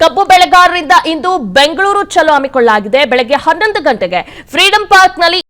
ಕಬ್ಬು ಬೆಳೆಗಾರರಿಂದ ಇಂದು ಬೆಂಗಳೂರು ಚಲೋ ಹಮ್ಮಿಕೊಳ್ಳಲಾಗಿದೆ. ಬೆಳಗ್ಗೆ 11 ಗಂಟೆಗೆ ಫ್ರೀಡಂ ಪಾರ್ಕ್ನಲ್ಲಿ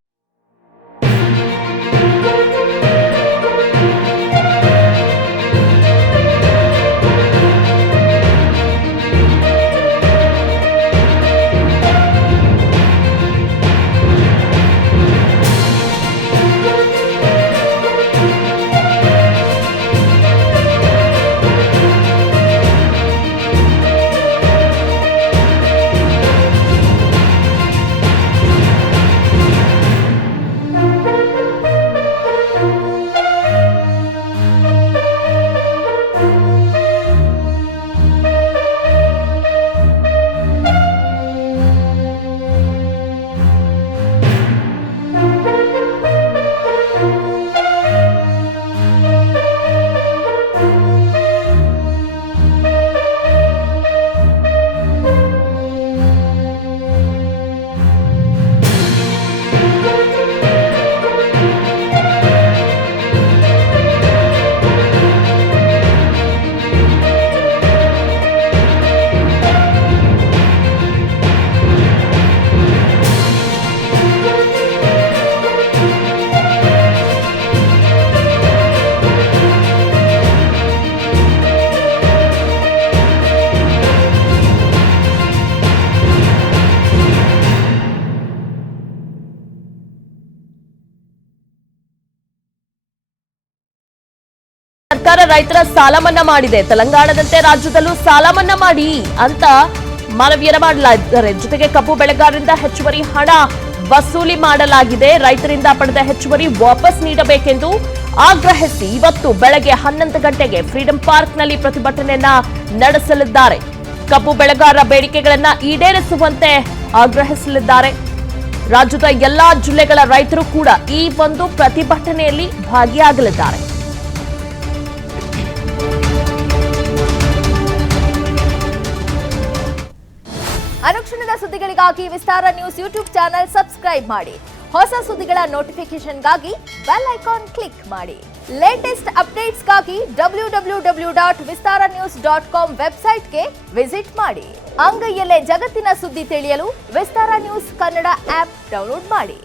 ಸರ್ಕಾರ ರೈತರ ಸಾಲ ಮನ್ನಾ ಮಾಡಿದೆ. ತೆಲಂಗಾಣದಂತೆ ರಾಜ್ಯದಲ್ಲೂ ಸಾಲ ಮನ್ನಾ ಮಾಡಿ ಅಂತ ಮನವಿಯನ್ನು ಮಾಡಲಾಗಿದೆ. ಜೊತೆಗೆ ಕಬ್ಬು ಬೆಳೆಗಾರರಿಂದ ಹೆಚ್ಚುವರಿ ಹಣ ವಸೂಲಿ ಮಾಡಲಾಗಿದೆ. ರೈತರಿಂದ ಪಡೆದ ಹೆಚ್ಚುವರಿ ವಾಪಸ್ ನೀಡಬೇಕೆಂದು ಆಗ್ರಹಿಸಿ ಇವತ್ತು ಬೆಳಗ್ಗೆ 11 ಗಂಟೆಗೆ ಫ್ರೀಡಂ ಪಾರ್ಕ್ನಲ್ಲಿ ಪ್ರತಿಭಟನೆಯನ್ನ ನಡೆಸಲಿದ್ದಾರೆ. ಕಬ್ಬು ಬೆಳೆಗಾರರ ಬೇಡಿಕೆಗಳನ್ನ ಈಡೇರಿಸುವಂತೆ ಆಗ್ರಹಿಸಲಿದ್ದಾರೆ. ರಾಜ್ಯದ ಎಲ್ಲಾ ಜಿಲ್ಲೆಗಳ ರೈತರು ಕೂಡ ಈ ಒಂದು ಪ್ರತಿಭಟನೆಯಲ್ಲಿ ಭಾಗಿಯಾಗಲಿದ್ದಾರೆ. ಅನುಕ್ಷಣದ ಸುದ್ದಿಗಳಿಗಾಗಿ ವಿಸ್ತಾರ ನ್ಯೂಸ್ ಯೂಟ್ಯೂಬ್ ಚಾನೆಲ್ ಸಬ್ಸ್ಕ್ರೈಬ್ ಮಾಡಿ. ಹೊಸ ಸುದ್ದಿಗಳ ನೋಟಿಫಿಕೇಶನ್ಗಾಗಿ ಬೆಲ್ ಐಕಾನ್ ಕ್ಲಿಕ್ ಮಾಡಿ. ಲೇಟೆಸ್ಟ್ ಅಪ್ಡೇಟ್ಸ್ಗಾಗಿ www.vistaranews.com ವೆಬ್ಸೈಟ್ಗೆ ವಿಸಿಟ್ ಮಾಡಿ. ಅಂಗೈಯಲ್ಲೇ ಜಗತ್ತಿನ ಸುದ್ದಿ ತಿಳಿಯಲು ವಿಸ್ತಾರ ನ್ಯೂಸ್ ಕನ್ನಡ ಆಪ್ ಡೌನ್ಲೋಡ್ ಮಾಡಿ.